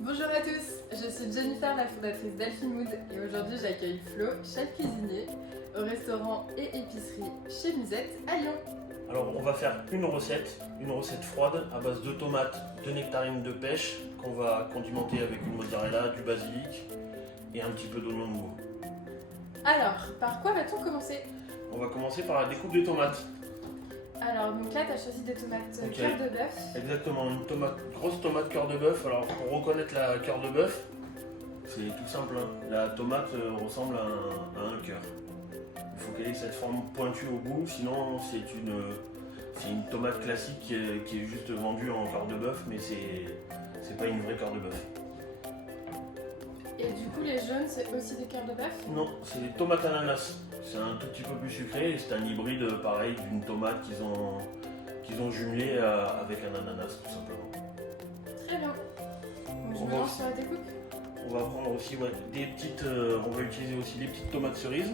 Bonjour à tous, je suis Jennifer, la fondatrice d'Elfie Mood et aujourd'hui j'accueille Flo, chef cuisinier, au restaurant et épicerie chez Musette à Lyon. Alors on va faire une recette froide à base de tomates, de nectarines de pêche qu'on va condimenter avec une mozzarella, du basilic et un petit peu d'oignon nouveau. Alors, par quoi va-t-on commencer? On va commencer par la découpe des tomates. Alors, donc là tu as choisi des tomates Ok. cœur de bœuf. Exactement, une grosse tomate cœur de bœuf. Alors pour reconnaître la cœur de bœuf, c'est tout simple, hein. La tomate ressemble à un cœur. Il faut qu'elle ait cette forme pointue au bout, sinon c'est une tomate classique qui est juste vendue en cœur de bœuf, mais c'est pas une vraie cœur de bœuf. Et du coup les jaunes c'est aussi des cœurs de bœuf? Non, c'est des tomates ananas. C'est un tout petit peu plus sucré et c'est un hybride pareil d'une tomate qu'ils ont jumelé avec un ananas tout simplement. Très bien. Donc je On me va lance aussi- sur la découpe. On va prendre aussi des petites, on va utiliser aussi des petites tomates cerises,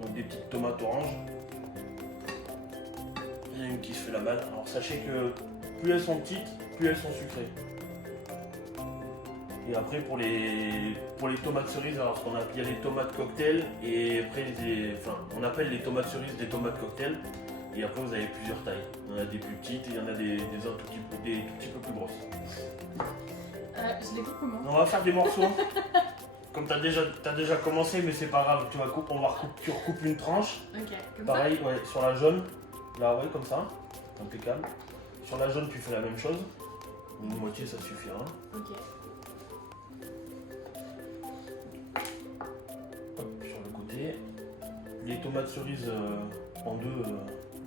donc des petites tomates oranges. Il y en a une qui se fait la balle. Alors sachez que plus elles sont petites, plus elles sont sucrées. Et après pour les tomates cerises, alors il y a les tomates cocktail et après on appelle les tomates cerises des tomates cocktail. Et après vous avez plusieurs tailles. Il y en a des plus petites et il y en a des tout petits peu plus grosses. Je les coupe comment? On va faire des morceaux. Comme t'as déjà commencé, mais c'est pas grave, tu recoupes une tranche. Ok, comme Pareil, ouais, sur la jaune, là ouais, comme ça, impeccable. Sur la jaune, tu fais la même chose. Une moitié, ça suffira. ça? Ok. Hop, sur le côté. Les tomates cerises en deux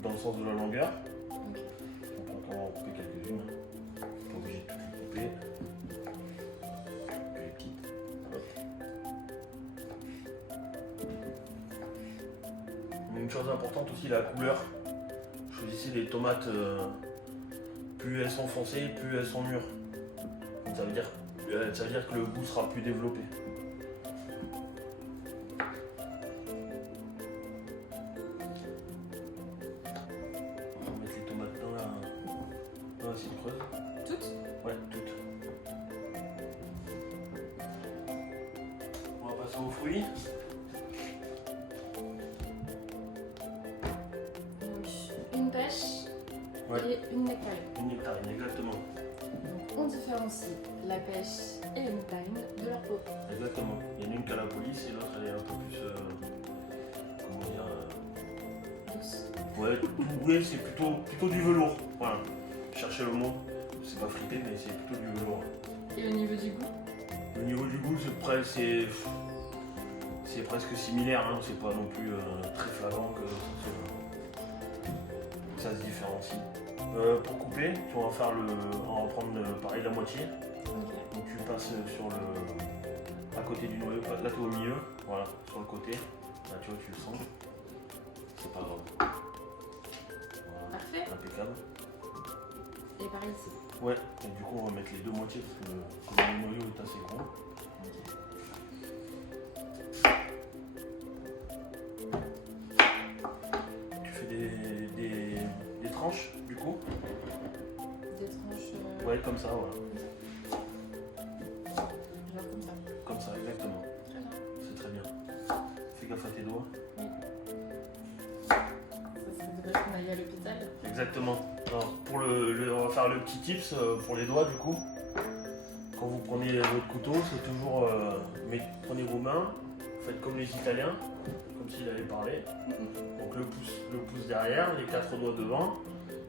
dans le sens de la longueur. Ok. Donc on va en couper quelques-unes. Pas obligé de toutes les couper. Les petites. Hop. Une chose importante aussi, la couleur. Choisissez les tomates, plus elles sont foncées, plus elles sont mûres. Donc ça veut dire que le goût sera plus développé. On va mettre les tomates dans l'assiette creuse. Toutes? Ouais, toutes. On va passer aux fruits. Donc une pêche Ouais. et une nectarine. Une nectarine, exactement. Donc on différencie la pêche et la nectarine de leur peau. Exactement. Il y en a une qui a la police et l'autre elle est un peu plus. Comment dire Douce. Ouais, ouais, c'est plutôt du velours. Voilà. Cherchez le mot. C'est pas frité, mais c'est plutôt du velours. Et au niveau du goût? Au niveau du goût, c'est presque similaire. Hein. C'est pas non plus très flagrant que ça se différencie. Pour couper, on va prendre pareil la moitié. Ok. Donc tu passes à côté du noyau, là tu es au milieu, voilà, sur le côté. Là tu vois, tu le sens. C'est pas grave. Voilà, Parfait. impeccable. Et pareil ici. Ouais, et du coup on va mettre les deux moitiés parce que comme le noyau est assez gros. Tu fais des tranches du coup. Des tranches. Ouais, comme ça, voilà. Genre comme ça. Comme ça, exactement. Très bien. C'est très bien. Fais gaffe à tes doigts. Ça serait dommage qu'on aille à l'hôpital. Exactement. Alors, on va faire le petit tips pour les doigts du coup. Quand vous prenez votre couteau, c'est toujours prenez vos mains, faites comme les Italiens, comme s'ils allaient parler. Donc le pouce derrière, les 4 doigts devant.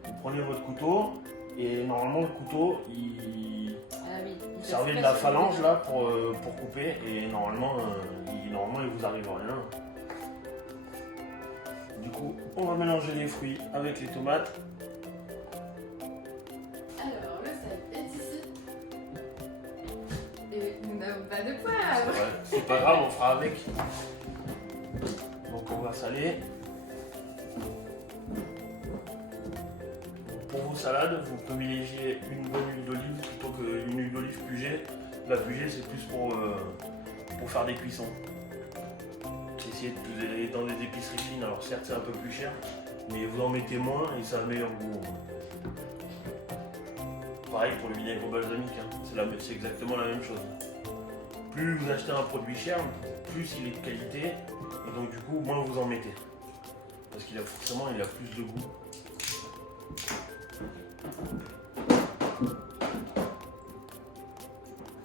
Vous prenez votre couteau et normalement le couteau il Ah oui. il servait fait de la se phalange passer là pour couper et normalement il vous arrive rien. Du coup, on va mélanger les fruits avec les tomates. Alors, le sel est ici. Et oui, nous n'avons pas de C'est poivre. vrai, c'est pas grave, on fera avec. Donc on va saler. Pour vos salades, vous privilégiez une bonne huile d'olive plutôt qu'une huile d'olive Puget. La Puget c'est plus pour faire des cuissons. Essayez d'aller dans des épiceries fines, alors certes c'est un peu plus cher, mais vous en mettez moins et ça a le meilleur goût. Pareil pour le vinaigre balsamique, hein. C'est exactement la même chose. Plus vous achetez un produit cher, plus il est de qualité, et donc du coup moins vous en mettez. Parce qu'il a forcément plus de goût.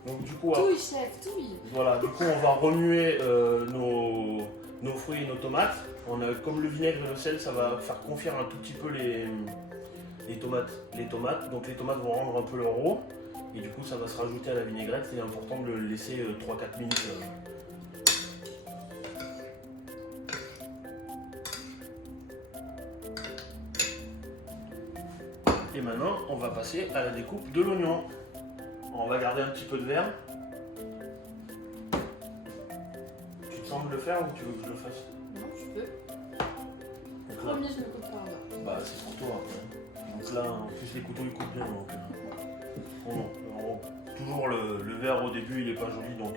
Donc du coup, Touille, chef, touille. voilà, du coup on va remuer nos fruits et nos tomates. Comme le vinaigre et le sel, ça va faire confire un tout petit peu les tomates. Donc les tomates vont rendre un peu leur eau. Et du coup ça va se rajouter à la vinaigrette. C'est important de le laisser 3-4 minutes. Et maintenant on va passer à la découpe de l'oignon. On va garder un petit peu de verre. Tu te sens de le faire ou tu veux que je le fasse? Non, je peux. Donc là, Promis, je me coupe par là. bah c'est pour toi après. Donc là, en plus les couteaux ils coupent bien. Donc, toujours le verre au début il est pas joli. Donc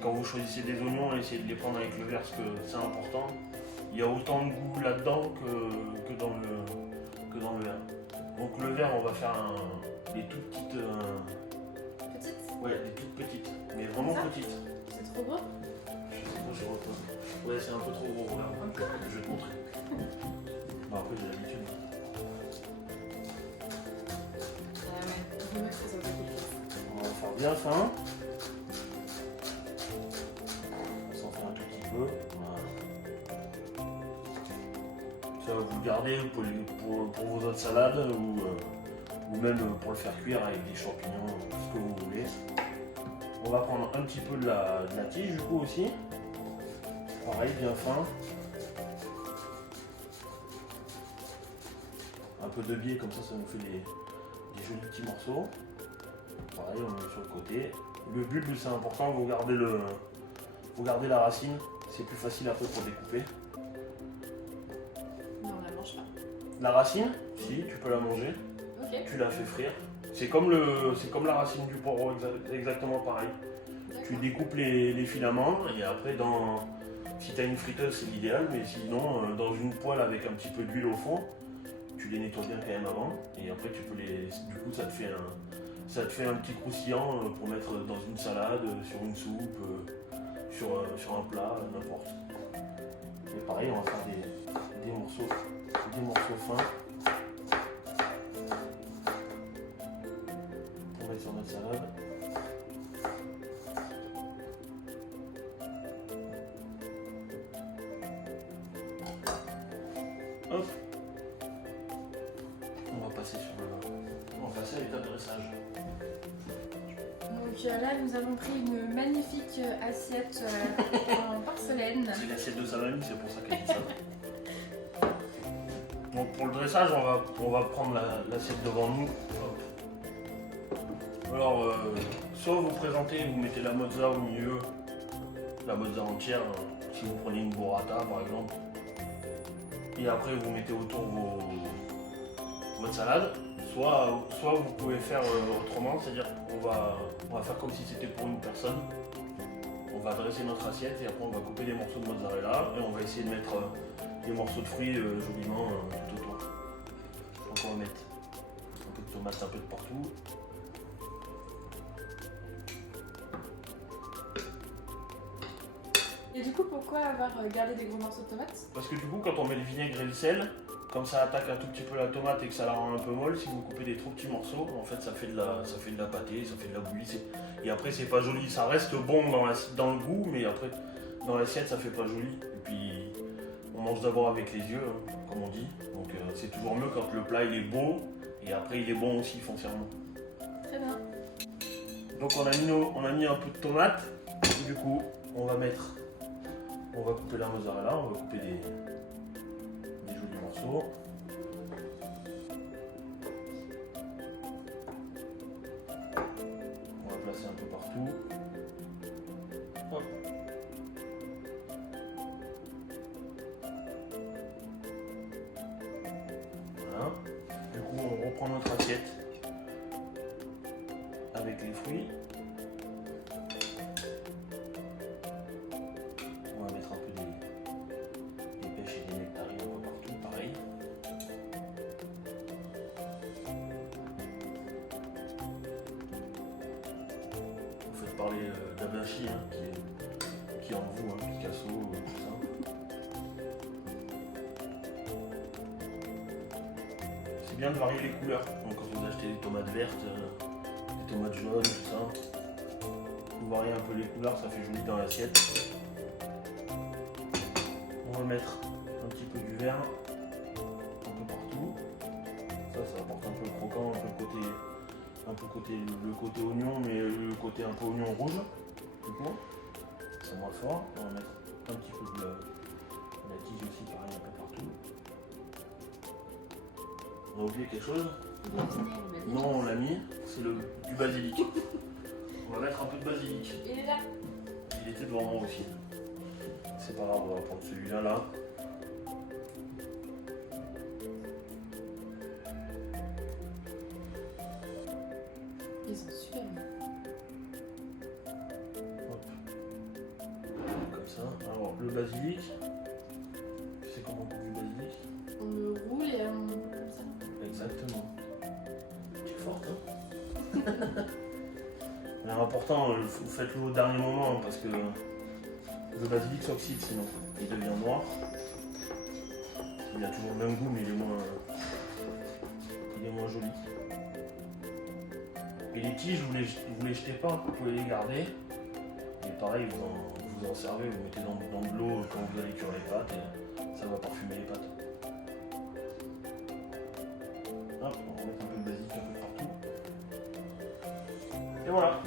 quand vous choisissez des oignons, essayez de les prendre avec le verre parce que c'est important. Il y a autant de goût là-dedans que dans le verre. Donc le verre on va faire des toutes petites. Petite? Ouais, des toutes petites, mais vraiment petites. C'est trop gros? Je sais pas, je repose. Ouais, c'est un peu trop gros, regarde. Je vais te montrer. Bon, après, j'ai l'habitude. Ah ouais, je me mets que ça va On va faire bien fin. On s'en fait un tout petit peu. Voilà. Ça, vous le gardez pour vos autres salades ou même pour le faire cuire avec des champignons, ce que vous voulez. On va prendre un petit peu de la tige du coup aussi. Pareil, bien fin. Un peu de biais, comme ça nous fait des jolis petits morceaux. Pareil, on met sur le côté. Le bulbe, c'est important, vous gardez la racine. C'est plus facile après pour découper. Non, on la mange pas. La racine, si, tu peux la manger. Ok. Tu la fais frire. C'est comme la racine du poireau, exactement pareil. Tu découpes les filaments et après, si tu as une friteuse, c'est l'idéal, mais sinon, dans une poêle avec un petit peu d'huile au fond, tu les nettoies bien quand même avant et après, tu peux du coup, ça te fait un petit croustillant pour mettre dans une salade, sur une soupe, sur un plat, n'importe. Et pareil, on va faire des morceaux fins. On va mettre sur notre salade. Hop. On va passer à l'étape de dressage. Donc là, nous avons pris une magnifique assiette en porcelaine. C'est l'assiette de salami, c'est pour ça qu'elle dit ça. Donc pour le dressage, on va prendre l'assiette devant nous. Hop. Alors, soit vous présentez, vous mettez la mozza au milieu, la mozza entière, si vous prenez une burrata par exemple. Et après vous mettez autour votre salade. Soit vous pouvez faire autrement, c'est-à-dire qu'on va faire comme si c'était pour une personne. On va dresser notre assiette et après on va couper des morceaux de mozzarella et on va essayer de mettre des morceaux de fruits joliment tout autour. Donc on va mettre un peu de tomate un peu de partout. Et du coup, pourquoi avoir gardé des gros morceaux de tomates? Parce que du coup, quand on met le vinaigre et le sel, comme ça attaque un tout petit peu la tomate et que ça la rend un peu molle, si vous coupez des trop petits morceaux, en fait ça fait de la pâtée, ça fait de la bouillie. Et après c'est pas joli, ça reste bon dans le goût, mais après dans l'assiette ça fait pas joli. Et puis on mange d'abord avec les yeux, hein, comme on dit. Donc c'est toujours mieux quand le plat il est beau et après il est bon aussi foncièrement. Très bien. Donc on a mis un peu de tomate, du coup on va couper la mozzarella, on va couper des jolis morceaux. On va placer un peu partout. Hop. Voilà. Du coup, on reprend notre assiette avec les fruits. On va mettre un peu des pêches et des nectarines un peu partout, pareil. parler Da Vinci, hein, qui est en vous, hein, Picasso, tout ça. C'est bien de varier les couleurs. Donc quand vous achetez des tomates vertes, des tomates jaunes, tout ça, vous variez un peu les couleurs, ça fait joli dans l'assiette. On va mettre un petit peu du vert un peu partout. Ça apporte un peu le croquant, un peu le côté oignon, mais le côté un peu oignon rouge. Du coup, c'est moins fort. On va mettre un petit peu de la tige aussi, pareil, un peu partout. On a oublié quelque chose? Non, on l'a mis, c'est du basilic. On va mettre un peu de basilic. Il est là. Il était devant moi aussi. C'est pas grave, on va prendre celui-là là. Ils sont super bons. Hop. Comme ça. Alors le basilic. Tu sais comment on coupe du basilic? On le roule et on le coupe comme ça. Exactement. Tu es forte, hein? L'important, faites-le au dernier moment, hein, parce que le basilic s'oxyde sinon. Il devient noir. Il a toujours le même goût, mais il est moins joli. Et les tiges, vous les jetez pas, vous pouvez les garder. Et pareil, vous en servez, vous mettez dans de l'eau quand vous allez cuire les pâtes et ça va parfumer les pâtes. Hop, on va mettre un peu de basilic un peu partout. Et voilà.